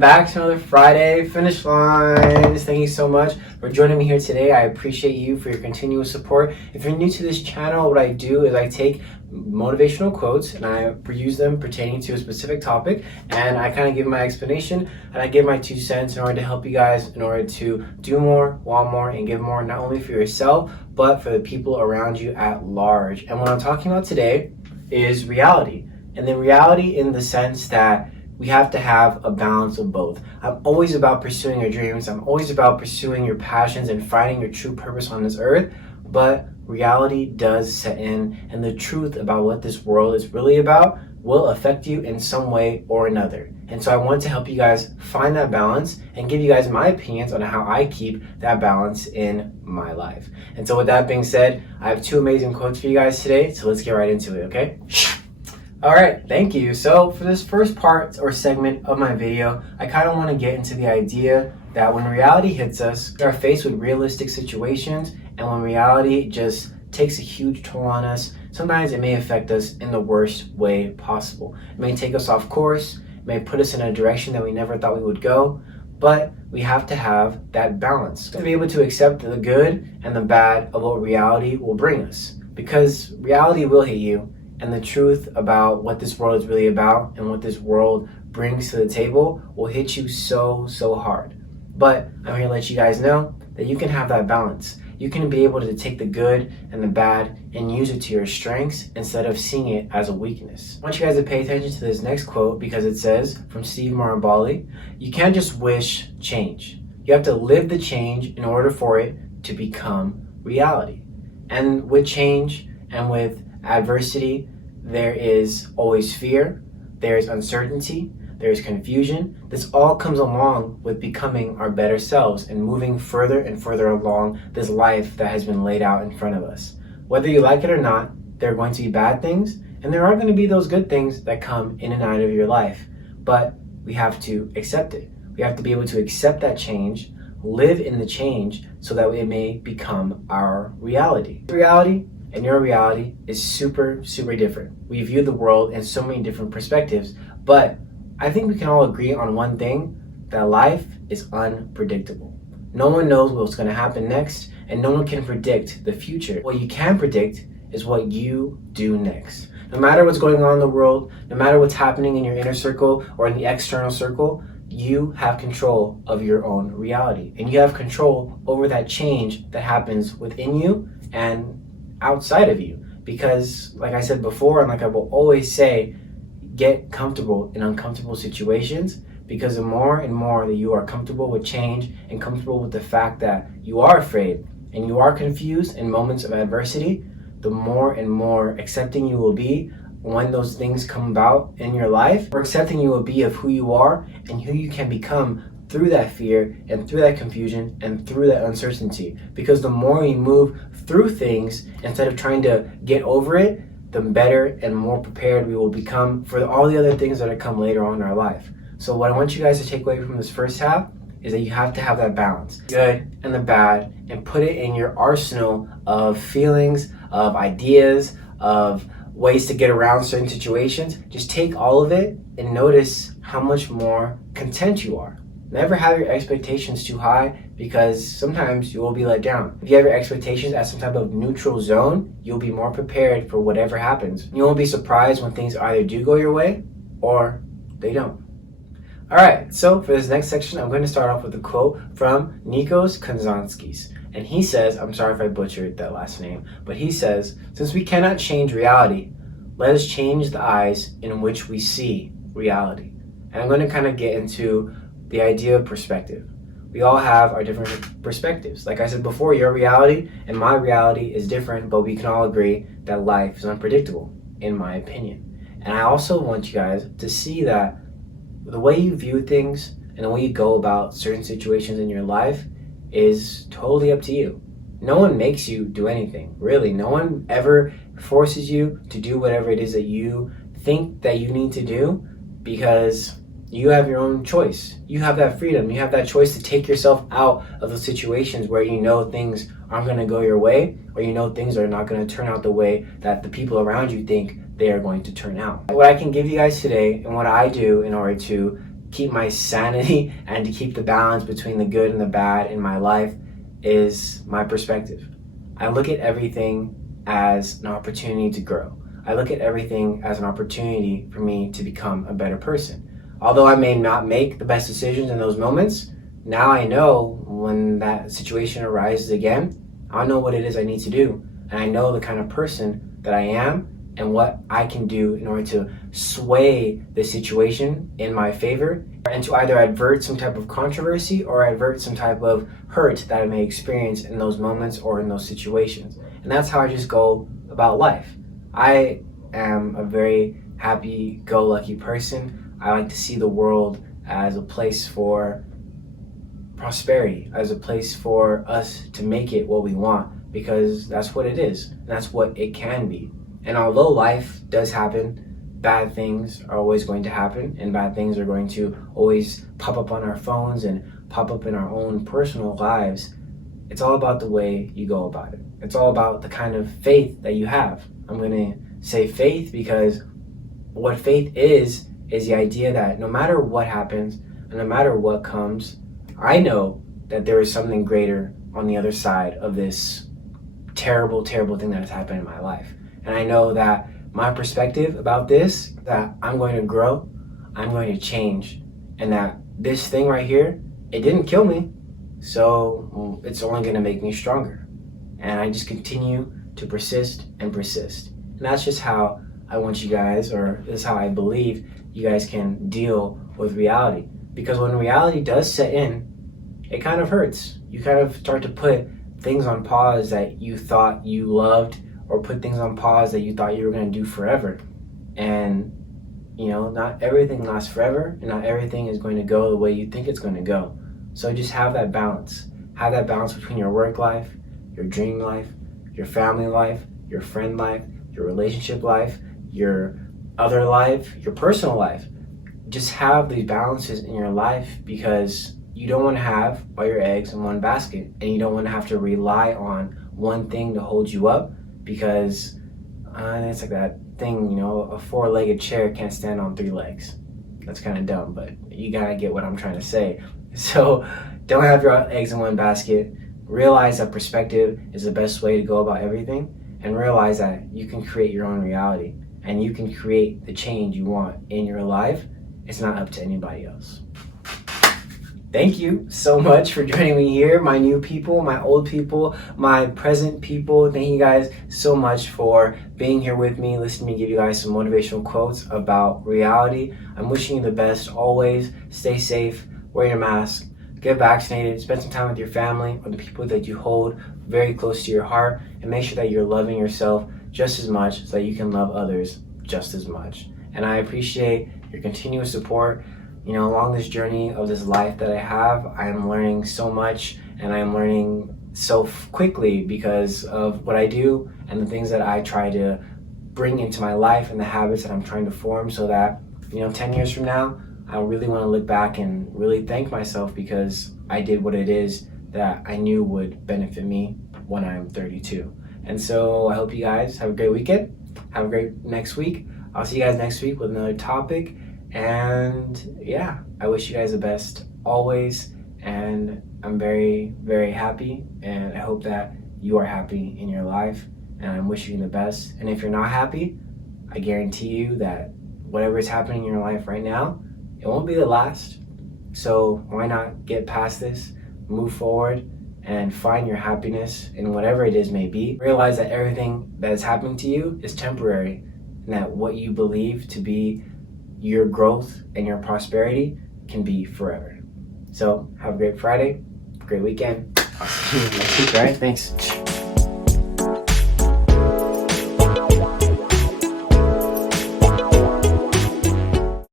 back to another Friday Finish Lines. Thank you so much for joining me here today. I appreciate you for your continuous support. If you're new to this channel, what I do is I take motivational quotes and I use them pertaining to a specific topic, and I kind of give my explanation and I give my 2 cents in order to help you guys in order to do more, want more, and give more, not only for yourself but for the people around you at large. And what I'm talking about today is reality, and the reality in the sense that we have to have a balance of both. I'm always about pursuing your dreams. I'm always about pursuing your passions and finding your true purpose on this earth. But reality does set in, and the truth about what this world is really about will affect you in some way or another. And so I want to help you guys find that balance and give you guys my opinions on how I keep that balance in my life. And so with that being said, I have 2 amazing quotes for you guys today. So let's get right into it, okay? All right, thank you. So for this first part or segment of my video, I kind of want to get into the idea that when reality hits us, we are faced with realistic situations, and when reality just takes a huge toll on us, sometimes it may affect us in the worst way possible. It may take us off course, it may put us in a direction that we never thought we would go, but we have to have that balance to be able to accept the good and the bad of what reality will bring us, because reality will hit you. And the truth about what this world is really about and what this world brings to the table will hit you so hard. But I'm here to let you guys know that you can have that balance. You can be able to take the good and the bad and use it to your strengths instead of seeing it as a weakness. I want you guys to pay attention to this next quote, because it says from Steve Maraboli, "You can't just wish change. You have to live the change in order for it to become reality." And with change and with adversity, there is always fear, there is uncertainty, there is confusion. This all comes along with becoming our better selves and moving further and further along this life that has been laid out in front of us. Whether you like it or not, there are going to be bad things, and there are going to be those good things that come in and out of your life. But we have to accept it. We have to be able to accept that change, live in the change, so that it may become our reality. Reality and your reality is super different. We view the world in so many different perspectives, but I think we can all agree on one thing, that life is unpredictable. No one knows what's going to happen next, and no one can predict the future. What you can predict is what you do next. No matter what's going on in the world, no matter what's happening in your inner circle or in the external circle, you have control of your own reality, and you have control over that change that happens within you and outside of you. Because like I said before, and like I will always say, get comfortable in uncomfortable situations, because the more and more that you are comfortable with change and comfortable with the fact that you are afraid and you are confused in moments of adversity, the more and more accepting you will be when those things come about in your life, or accepting you will be of who you are and who you can become through that fear and through that confusion and through that uncertainty. Because the more you move through things instead of trying to get over it, the better and more prepared we will become for all the other things that are come later on in our life. So what I want you guys to take away from this first half is that you have to have that balance, good and the bad, and put it in your arsenal of feelings, of ideas, of ways to get around certain situations. Just take all of it and notice how much more content you are. Never have your expectations too high, because sometimes you will be let down. If you have your expectations at some type of neutral zone, you'll be more prepared for whatever happens. You won't be surprised when things either do go your way or they don't. All right, so for this next section, I'm going to start off with a quote from Nikos Kazantzakis. And he says, I'm sorry if I butchered that last name, but he says, "Since we cannot change reality, let us change the eyes in which we see reality." And I'm going to kind of get into the idea of perspective. We all have our different perspectives. Like I said before, your reality and my reality is different, but we can all agree that life is unpredictable, in my opinion. And I also want you guys to see that the way you view things and the way you go about certain situations in your life is totally up to you. No one makes you do anything, really. No one ever forces you to do whatever it is that you think that you need to do, because you have your own choice. You have that freedom. You have that choice to take yourself out of those situations where you know things aren't going to go your way, or you know things are not going to turn out the way that the people around you think they are going to turn out. What I can give you guys today and what I do in order to keep my sanity and to keep the balance between the good and the bad in my life is my perspective. I look at everything as an opportunity to grow. I look at everything as an opportunity for me to become a better person. Although I may not make the best decisions in those moments, now I know when that situation arises again, I know what it is I need to do. And I know the kind of person that I am and what I can do in order to sway the situation in my favor and to either avert some type of controversy or avert some type of hurt that I may experience in those moments or in those situations. And that's how I just go about life. I am a very happy-go-lucky person. I like to see the world as a place for prosperity, as a place for us to make it what we want, because that's what it is. And that's what it can be. And although life does happen, bad things are always going to happen, and bad things are going to always pop up on our phones and pop up in our own personal lives. It's all about the way you go about it. It's all about the kind of faith that you have. I'm going to say faith because what faith is the idea that no matter what happens and no matter what comes, I know that there is something greater on the other side of this terrible, terrible thing that has happened in my life. And I know that my perspective about this, that I'm going to grow, I'm going to change, and that this thing right here, it didn't kill me, so it's only going to make me stronger. And I just continue to persist and persist. And that's just how I want you guys, or this is how I believe you guys can deal with reality. Because when reality does set in, it kind of hurts. You kind of start to put things on pause that you thought you loved, or put things on pause that you thought you were going to do forever. And, you know, not everything lasts forever, and not everything is going to go the way you think it's going to go. So just have that balance. Have that balance between your work life, your dream life, your family life, your friend life, your relationship life, your other life, your personal life. Just have these balances in your life, because you don't want to have all your eggs in one basket, and you don't want to have to rely on one thing to hold you up, because it's like that thing, you know, a four-legged chair can't stand on three legs. That's kind of dumb, but you gotta get what I'm trying to say. So don't have your eggs in one basket. Realize that perspective is the best way to go about everything, and realize that you can create your own reality and you can create the change you want in your life. It's not up to anybody else. Thank you so much for joining me here, my new people, my old people, my present people. Thank you guys so much for being here with me, listening to me give you guys some motivational quotes about reality. I'm wishing you the best always. Stay safe, wear your mask, get vaccinated, spend some time with your family or the people that you hold very close to your heart, and make sure that you're loving yourself just as much so that you can love others just as much. And I appreciate your continuous support. You know, along this journey of this life that I have, I am learning so much, and I am learning so quickly because of what I do and the things that I try to bring into my life and the habits that I'm trying to form, so that, you know, 10 years from now, I really want to look back and really thank myself because I did what it is that I knew would benefit me when I'm 32. And so I hope you guys have a great weekend. Have a great next week. I'll see you guys next week with another topic. And yeah, I wish you guys the best always, and I'm very, very happy, and I hope that you are happy in your life, and I'm wishing you the best. And if you're not happy, I guarantee you that whatever is happening in your life right now, it won't be the last. So why not get past this, move forward, and find your happiness in whatever it is may be. Realize that everything that is happening to you is temporary, and that what you believe to be your growth and your prosperity can be forever. So have a great Friday, great weekend. I'll see you next week, all right? Thanks.